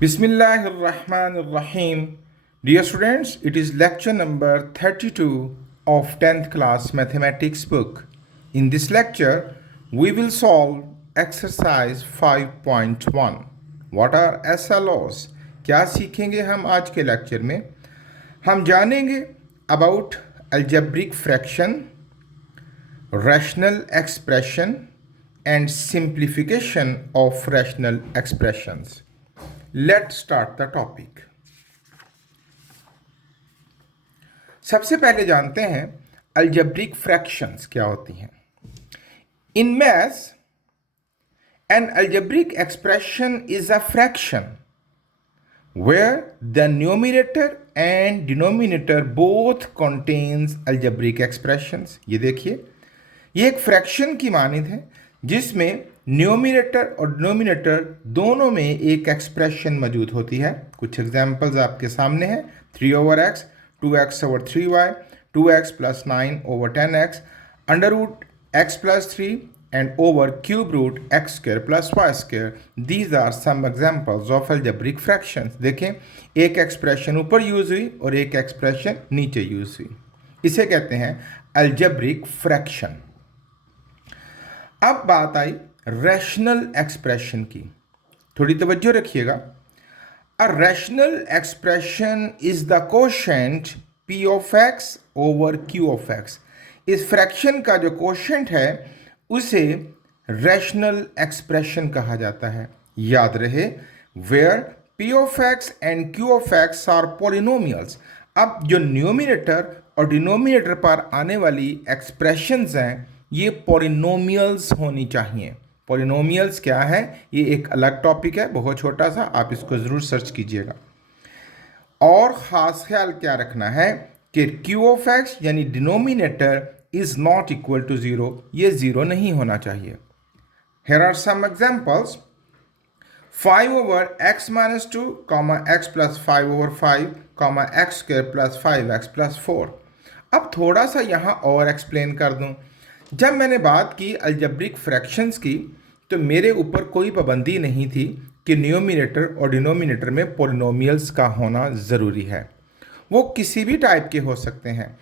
Bismillahirrahmanirrahim. Dear students, it is lecture number 32 of 10th class mathematics book. In this lecture, we will solve exercise 5.1. What are SLOs? क्या सीखेंगे हम आज के lecture में? हम जानेंगे about algebraic fraction, rational expression and simplification of rational expressions. Let's start the topic. सबसे पहले जानते हैं algebraic fractions क्या होती हैं. In math, an algebraic expression is a fraction where the numerator and denominator both contains algebraic expressions. ये देखिए, ये एक फ्रैक्शन की मानिंद है जिसमें न्यूमिनेटर और डिनोमिनेटर दोनों में एक एक्सप्रेशन मौजूद होती है. कुछ एग्जांपल्स आपके सामने हैं. 3/x, 2x over 3y, 2x plus 9 over 10x, under root x plus 3 and over cube root x square plus y square. These are some examples of algebraic fractions. देखें, एक एक्सप्रेशन ऊपर यूज हुई और एक expression नीचे use हुई. इसे कहते हैं algebraic फ्रैक्शन. अब बात आई रैशनल एक्सप्रेशन की. थोड़ी तवज्जो रखिएगा. A rational expression is the quotient p of x over q of x. इस फ्रैक्शन का जो कोशेंट है उसे रैशनल एक्सप्रेशन कहा जाता है. याद रहे, where p of x and q of x are polynomials. अब जो न्यूमिनेटर और डिनोमिनेटर पर आने वाली एक्सप्रेशंस हैं ये पॉलिनोमियल्स होनी चाहिए. पॉलिनोमियल्स क्या है ये एक अलग टॉपिक है, बहुत छोटा सा, आप इसको ज़रूर सर्च कीजिएगा. और ख़ास ख्याल क्या रखना है कि q ऑफ x यानी denominator is not equal to zero. ये ज़ीरो नहीं होना चाहिए. Here are some examples. 5 over x minus 2 x plus 5 over 5 x square plus 5x plus 4. अब थोड़ा सा यहाँ और एक्सप्लेन कर दूँ. जब मैंने बात की अलजेब्रिक फ्रैक्शंस की तो मेरे ऊपर कोई पाबंदी नहीं थी कि न्यूमिनेटर और डिनोमिनेटर में पॉलिनोमियल्स का होना ज़रूरी है. वो किसी भी टाइप के हो सकते हैं.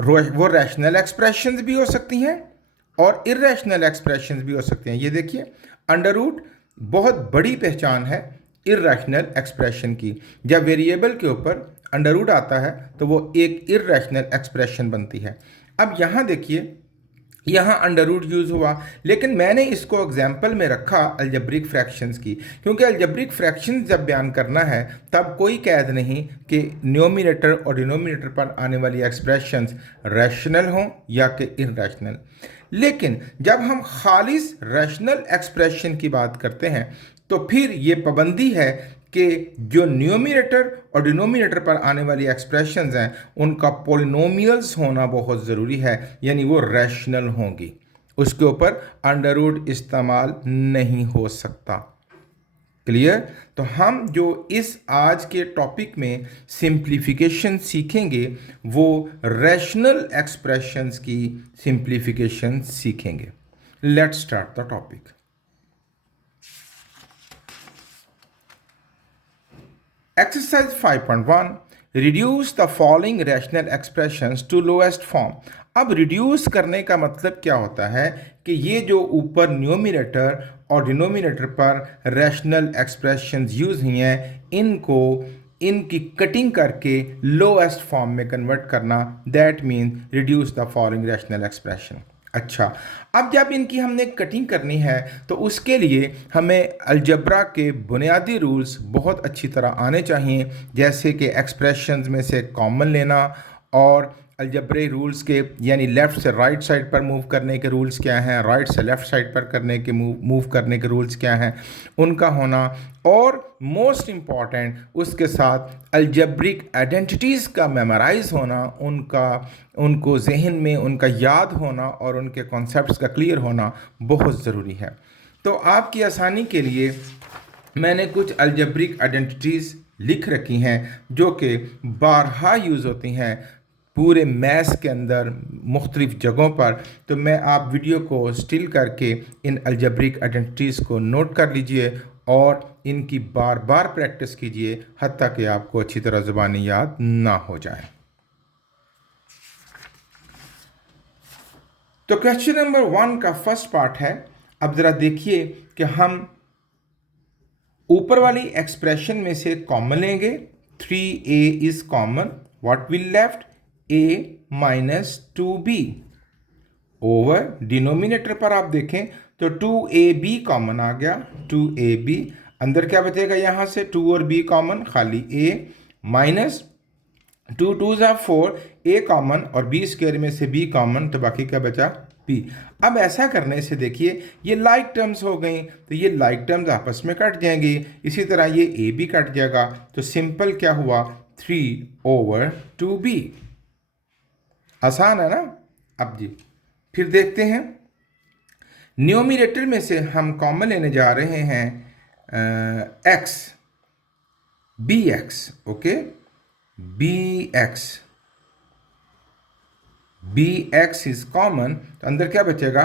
वो रैशनल एक्सप्रेशंस भी हो सकती हैं और इर्रेशनल एक्सप्रेशंस भी हो सकते हैं. ये देखिए, अंडर रूट बहुत बड़ी पहचान है इर्रेशनल एक्सप्रेशन की. जब वेरिएबल के ऊपर अंडर रूट आता है तो वो एक इर्रेशनल एक्सप्रेशन बनती है. अब यहाँ देखिए, यहाँ अंडर रूट यूज़ हुआ, लेकिन मैंने इसको एग्जाम्पल में रखा अलजेब्रिक फ्रैक्शंस की, क्योंकि अलजेब्रिक फ्रैक्शंस जब बयान करना है तब कोई कैद नहीं कि न्यूमिनेटर और डिनोमिनेटर पर आने वाली एक्सप्रेशंस रैशनल हों या कि इरैशनल. लेकिन जब हम खालिस रैशनल एक्सप्रेशन की बात करते हैं तो फिर ये पाबंदी है कि जो न्यूमिनेटर और डिनोमिनेटर पर आने वाली एक्सप्रेशंस हैं उनका पॉलिनोमियल्स होना बहुत ज़रूरी है, यानी वो रैशनल होंगी. उसके ऊपर अंडर रूट इस्तेमाल नहीं हो सकता. क्लियर? तो हम जो इस आज के टॉपिक में सिंप्लीफिकेशन सीखेंगे वो रैशनल एक्सप्रेशंस की सिंप्लीफिकेशन सीखेंगे. Let's start the topic. Exercise 5.1. Reduce the following rational expressions to lowest form. अब रिड्यूस करने का मतलब क्या होता है कि ये जो ऊपर न्यूमिनेटर और डिनोमिनेटर पर रैशनल एक्सप्रेशंस यूज़ हुई हैं इनकी कटिंग करके लोएस्ट फॉर्म में कन्वर्ट करना. That mean reduce the following rational expression. अच्छा, अब जब इनकी हमने कटिंग करनी है तो उसके लिए हमें अलजब्रा के बुनियादी रूल्स बहुत अच्छी तरह आने चाहिए, जैसे कि एक्सप्रेशंस में से कॉमन लेना और अलजब्रे रूल्स के यानी लेफ़्ट से राइट साइड पर मूव करने के रूल्स क्या हैं, राइट से लेफ़्ट साइड पर करने के मूव करने के रूल्स क्या हैं, उनका होना. और मोस्ट इम्पॉर्टेंट उसके साथ अलजब्रिक आइडेंटिटीज़ का मेमोराइज होना, उनको जहन में उनका याद होना और उनके कॉन्सेप्ट्स का क्लियर होना बहुत ज़रूरी है. तो आपकी आसानी के लिए मैंने कुछ अलजब्रिक आइडेंटिटीज़ लिख रखी हैं जो कि बारहा यूज़ होती हैं पूरे मैथ्स के अंदर मुख्तलिफ़ जगहों पर. तो मैं आप वीडियो को स्टिल करके इन अलजेब्रिक आइडेंटिटीज़ को नोट कर लीजिए और इनकी बार बार प्रैक्टिस कीजिए हत्ता कि आपको अच्छी तरह ज़ुबानी याद ना हो जाए। तो क्वेश्चन नंबर 1 का फर्स्ट पार्ट है। अब ज़रा देखिए कि हम ऊपर वाली एक्सप्रेशन में से कॉमन लेंगे। 3a is common, what will left, a minus 2b over denominator पर आप देखें तो 2ab कॉमन आ गया, 2ab अंदर क्या बचेगा, यहां से 2 और b कॉमन, खाली a माइनस 2 2 ज़ा 4, a कॉमन और b स्क्वायर में से b कॉमन, तो बाकी क्या बचा b। अब ऐसा करने से देखिए ये लाइक टर्म्स हो गई, तो ये लाइक टर्म्स आपस में कट जाएंगी, इसी तरह ये a भी कट जाएगा, तो सिंपल क्या हुआ 3/2b। आसान है ना। अब जी फिर देखते हैं, न्यूमरेटर में से हम कॉमन लेने जा रहे हैं x, bx, okay, bx, bx is common, तो अंदर क्या बचेगा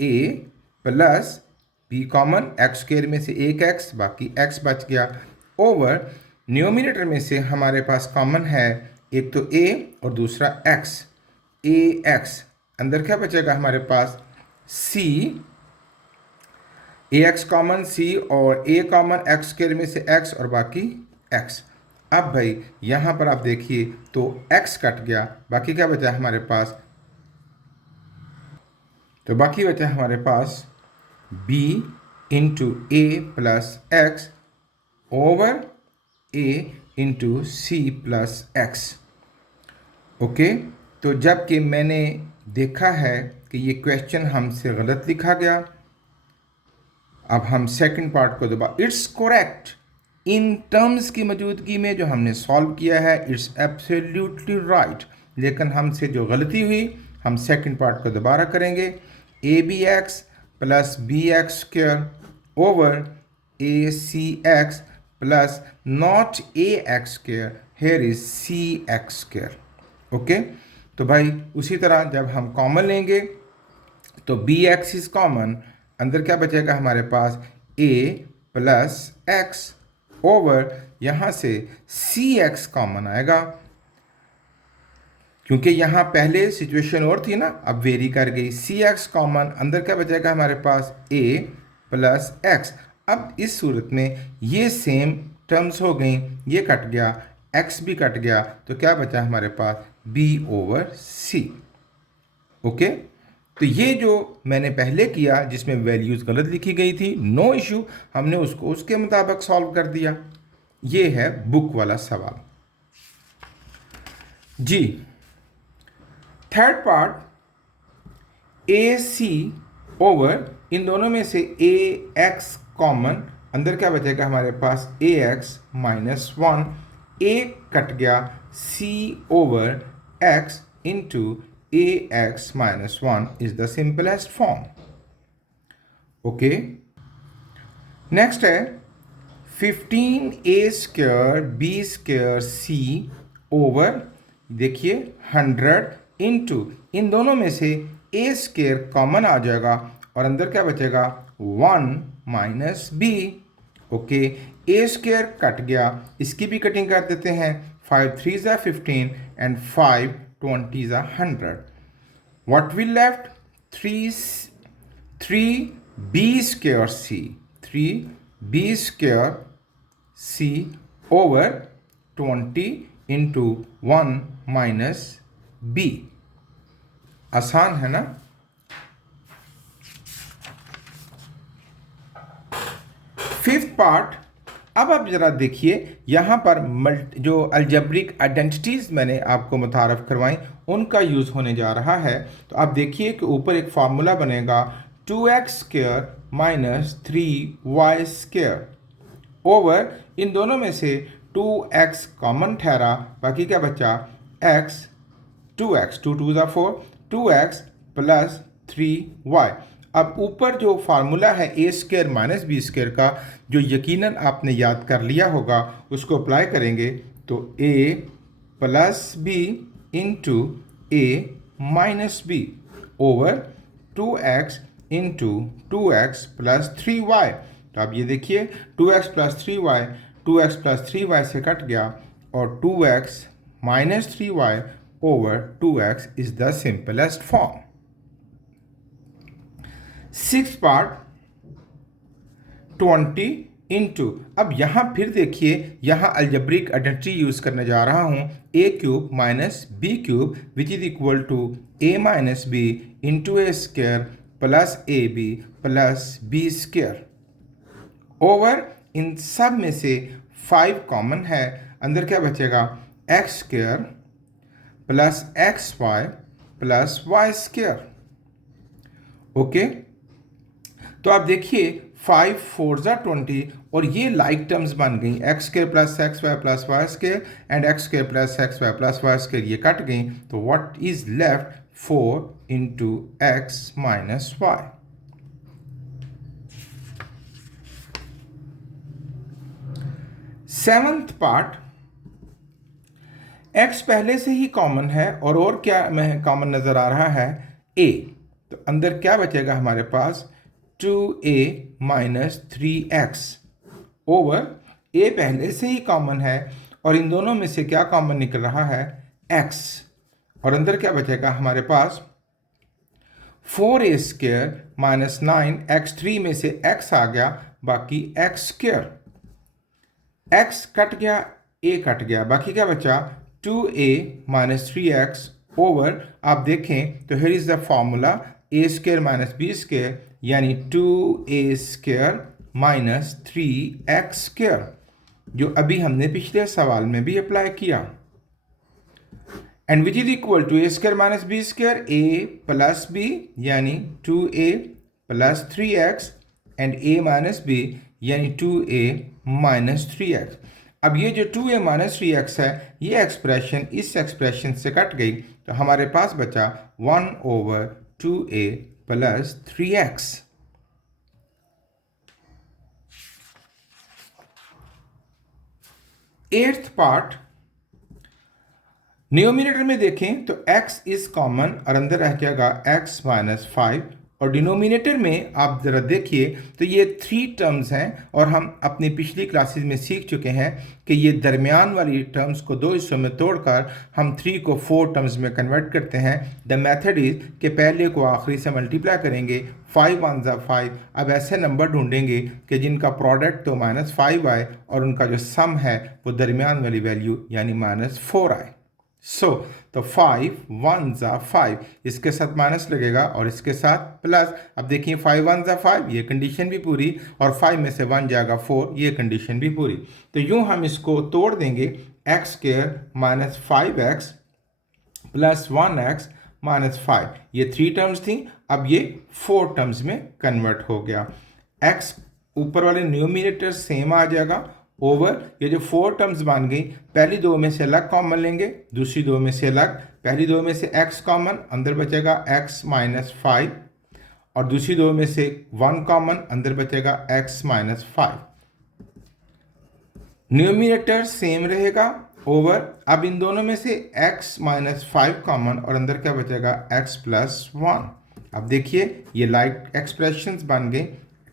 a plus b common, x square में से एक x, बाकी x बच गया, ओवर न्यूमरेटर में से हमारे पास कॉमन है एक तो a और दूसरा x, ax अंदर क्या बचेगा हमारे पास c, ax कॉमन, c और a कॉमन, x स्क्वायर में से x और बाकी x। अब भाई यहां पर आप देखिए तो x कट गया, बाकी क्या बचा हमारे पास, तो बाकी बचा हमारे पास b into a plus x over a into C plus x। Okay, तो जबकि मैंने देखा है कि ये क्वेश्चन हमसे गलत लिखा गया, अब हम सेकंड पार्ट को दोबारा, इट्स करेक्ट इन टर्म्स की मौजूदगी में जो हमने सॉल्व किया है, इट्स एब्सोल्युटली राइट, लेकिन हमसे जो गलती हुई हम सेकंड पार्ट को दोबारा करेंगे, A B X plus B X square over A C X plus not A X square, here is C X square. Okay, तो भाई उसी तरह जब हम कॉमन लेंगे तो बी एक्स इज कॉमन, अंदर क्या बचेगा हमारे पास a प्लस एक्स ओवर यहाँ से सी एक्स कॉमन आएगा, क्योंकि यहाँ पहले सिचुएशन और थी ना, अब वेरी कर गई, सी एक्स कॉमन, अंदर क्या बचेगा हमारे पास a प्लस एक्स। अब इस सूरत में ये सेम टर्म्स हो गई, ये कट गया, x भी कट गया, तो क्या बचा हमारे पास b ओवर c। ओके, तो ये जो मैंने पहले किया जिसमें वैल्यूज़ गलत लिखी गई थी, नो इशू, हमने उसको उसके मुताबिक सॉल्व कर दिया। ये है बुक वाला सवाल जी। थर्ड पार्ट, ए सी ओवर, इन दोनों में से ए एक्स कॉमन, अंदर क्या बचेगा हमारे पास a x minus 1, a cut गया, c over x into ax minus 1 is the simplest form. Okay, next है 15a square b square c over, देखिए 100 इंटू, इन दोनों में से a स्क्वायर कॉमन आ जाएगा और अंदर क्या बचेगा 1 minus b। Okay, a square cut गया, इसकी भी कटिंग कर देते हैं, 5 3 ज़ा 15 एंड 5 20 ज़ा 100। What will left? 3b square c, 3b square c over 20 into 1 minus b। आसान है ना। फिफ्थ पार्ट, अब आप ज़रा देखिए यहाँ पर जो अलजेब्रिक आइडेंटिटीज़ मैंने आपको मुतारफ़ करवाई उनका यूज़ होने जा रहा है। तो आप देखिए कि ऊपर एक फार्मूला बनेगा 2x square minus 3y square over, इन दोनों में से 2x कॉमन ठहरा, बाकी क्या बचा x, 2x 2 2 ज़ा 4, 2x प्लस 3y। अब ऊपर जो फार्मूला है ए स्क्वायर माइनस बी स्क्वायर का, जो यकीनन आपने याद कर लिया होगा, उसको अप्लाई करेंगे तो a plus B into A minus B over 2x into 2x plus 3y। तो आप ये देखिए 2x plus 3y 2x plus 3y से कट गया और 2x minus 3y over 2x is the simplest form. Six part 20 into, अब यहाँ फिर देखिए, यहाँ अलजेब्रिक आइडेंटिटी यूज करने जा रहा हूँ a cube minus b cube which is equal to a minus b into a square plus a b plus b square over, इन सब में से 5 कॉमन है, अंदर क्या बचेगा x square plus x Y plus Y square. Okay, तो आप देखिए 5 4 ज़ा 20 और ये लाइक टर्म्स बन गई, X square plus x Y plus Y square and X square plus x Y plus Y square, ये कट गई, तो what is left 4 into X minus Y. Seventh part, x पहले से ही कॉमन है और क्या में कॉमन नजर आ रहा है a, तो अंदर क्या बचेगा हमारे पास 2a minus 3x over a पहले से ही कॉमन है और इन दोनों में से क्या कॉमन निकल रहा है x, और अंदर क्या बचेगा हमारे पास 4a स्क्र माइनस 9x, 3 में से x आ गया, बाकी x स्क्र, x कट गया a कट गया, बाकी क्या बचा 2a माइनस 3x ओवर, आप देखें तो here is the formula a square minus b square यानी 2a square minus 3x square, जो अभी हमने पिछले सवाल में भी अप्लाई किया, and which is equal to a square minus b square a plus b यानी 2a plus 3x and a minus b यानी 2a माइनस 3x। अब ये जो 2a माइनस 3x है, ये एक्सप्रेशन इस एक्सप्रेशन से कट गई, तो हमारे पास बचा 1 over 2a plus 3x। Eighth part, numerator में देखें तो x इज कॉमन और अंदर रह जाएगा x माइनस 5, और डिनोमिनेटर में आप ज़रा देखिए तो ये 3 टर्म्स हैं और हम अपनी पिछली क्लासेस में सीख चुके हैं कि ये दरमियान वाली टर्म्स को 2 हिस्सों में तोड़कर हम 3 को 4 टर्म्स में कन्वर्ट करते हैं। द मेथड इज़ कि पहले को आखिरी से मल्टीप्लाई करेंगे, 5 1 ज़ा 5, अब ऐसे नंबर ढूंढेंगे कि जिनका प्रोडक्ट तो -5 आए और उनका जो सम है वो दरमियान वाली वैल्यू यानी -4 आए। तो 5 1 ज़ा 5, इसके साथ माइनस लगेगा और इसके साथ प्लस। अब देखिए 5 1 ज़ा 5, ये कंडीशन भी पूरी, और 5 में से 1 जाएगा 4, ये कंडीशन भी पूरी। तो यूं हम इसको तोड़ देंगे, x square minus 5x plus 1x minus 5, ये 3 टर्म्स थी, अब ये 4 टर्म्स में कन्वर्ट हो गया। x ऊपर वाले न्यूमिनेटर सेम आ जाएगा ओवर, ये जो 4 टर्म्स बन गई, पहली 2 में से अलग कॉमन लेंगे, दूसरी 2 में से अलग, पहली 2 में से x कॉमन, अंदर बचेगा x माइनस 5, और दूसरी 2 में से 1 कॉमन, अंदर बचेगा x माइनस 5। न्यूमिनेटर सेम रहेगा ओवर, अब इन दोनों में से x माइनस 5 कॉमन और अंदर क्या बचेगा x प्लस 1। अब देखिए ये लाइक एक्सप्रेशंस बन गई,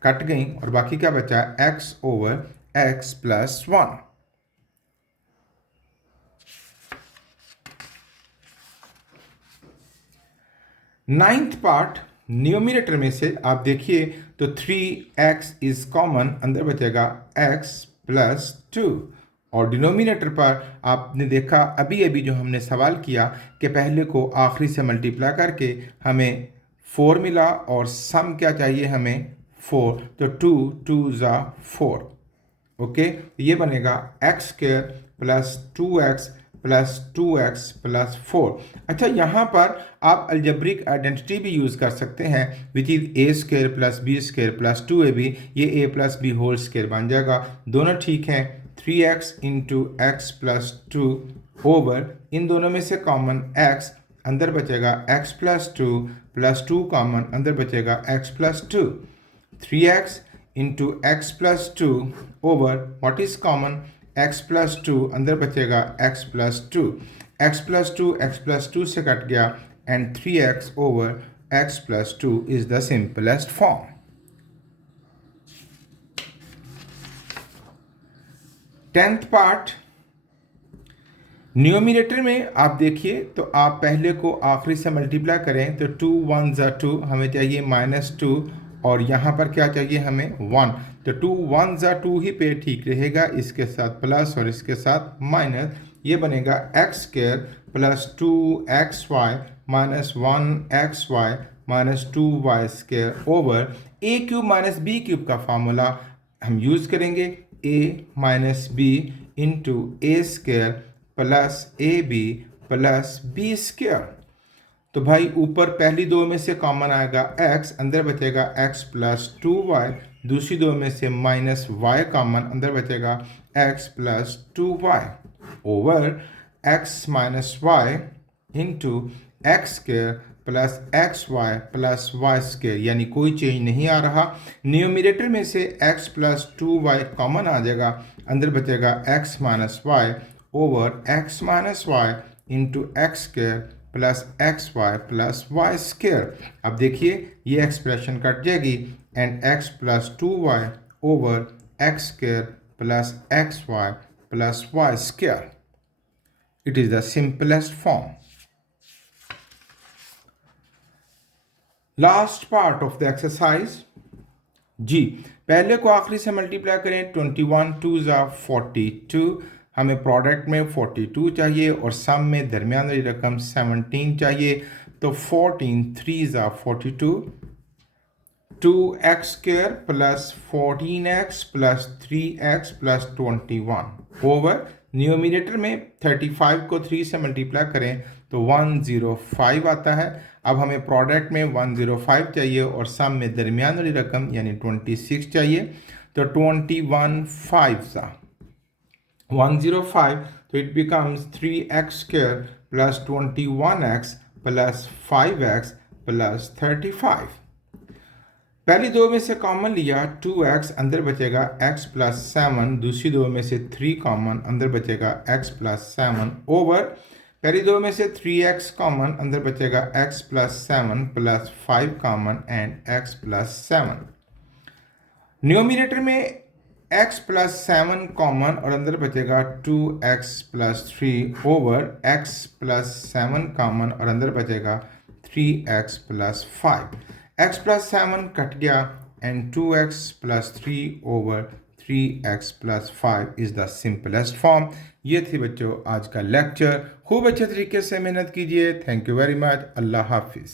कट गई, और बाकी क्या बचा x over x plus 1। Ninth part, numerator में से आप देखिए तो 3x इज कॉमन, अंदर बचेगा x प्लस 2, और डिनोमिनेटर पर आपने देखा अभी अभी जो हमने सवाल किया कि पहले को आखिरी से मल्टीप्लाई करके हमें 4 मिला और सम क्या चाहिए हमें 4, तो 2 2 ज़ा 4। ओके, ये बनेगा x square plus 2x plus 2x plus 4। अच्छा, यहाँ पर आप अलजेब्रिक आइडेंटिटी भी यूज़ कर सकते हैं, which is a square plus b square plus 2ab, ये a plus b whole square बन जाएगा, दोनों ठीक हैं। 3x into x plus 2 over, इन दोनों में से कॉमन x, अंदर बचेगा x प्लस 2 कॉमन, अंदर बचेगा x plus 2। 3x into x plus 2 over, what is common x plus 2, अंदर बचेगा x प्लस 2, x प्लस 2 से कट गया, and 3x over x plus 2 is the simplest form. 10th part, numerator में आप देखिए तो आप पहले को आखिरी से मल्टीप्लाई करें तो 2 1 ज़ा 2, हमें चाहिए -2 और यहाँ पर क्या चाहिए हमें 1, तो 2 1 ज़ा 2 ही पे ठीक रहेगा, इसके साथ प्लस और इसके साथ माइनस, ये बनेगा x square plus 2xy minus 1xy minus 2y square over a cube minus b cube का फार्मूला हम यूज़ करेंगे, a minus b into a square plus a b plus b square. तो भाई ऊपर पहली दो में से कॉमन आएगा x, अंदर बचेगा x प्लस 2y, दूसरी दो में से माइनस y कॉमन, अंदर बचेगा x plus 2y over x minus Y into X square plus x Y plus Y square, यानी कोई चेंज नहीं आ रहा। न्यूमिनेटर में से x प्लस 2y कॉमन आ जाएगा, अंदर बचेगा x minus Y over x minus Y into X square plus x Y plus Y square. अब देखिए ये एक्सप्रेशन कट जाएगी and x plus 2y over X square plus x Y plus Y square. It is the simplest form. Last part of the exercise जी, पहले को आखिरी से multiply करें, 21 2 ज़ा 42, हमें प्रोडक्ट में 42 चाहिए और सम में दरमियान वाली रकम 17 चाहिए, तो 14 3 ज़ा 42, 2x square plus 14x plus 3x plus 21 over numerator में 35 को 3 से मल्टीप्लाई करें तो 105 आता है। अब हमें प्रोडक्ट में 105 चाहिए और सम में दरमियान वाली रकम यानी 26 चाहिए, तो 21 5 सा 105, तो it becomes 3x square plus 21x plus 5x plus 35। पहली दो में से कॉमन लिया 2x, अंदर बचेगा x प्लस 7, दूसरी दो में से 3 कॉमन, अंदर बचेगा x प्लस 7 ओवर पहली दो में से 3x कॉमन, अंदर बचेगा x plus 7 plus 5 common and x plus 7। Numerator में x प्लस 7 कॉमन और अंदर बचेगा 2x plus 3 over x plus 7 common और अंदर बचेगा 3x plus 5। x plus 7 cut गया and 2x plus 3 over 3x plus 5 is the simplest form. ये थी बच्चों आज का लेक्चर, खूब अच्छे तरीके से मेहनत कीजिए। Thank you very much. अल्लाह हाफिज़।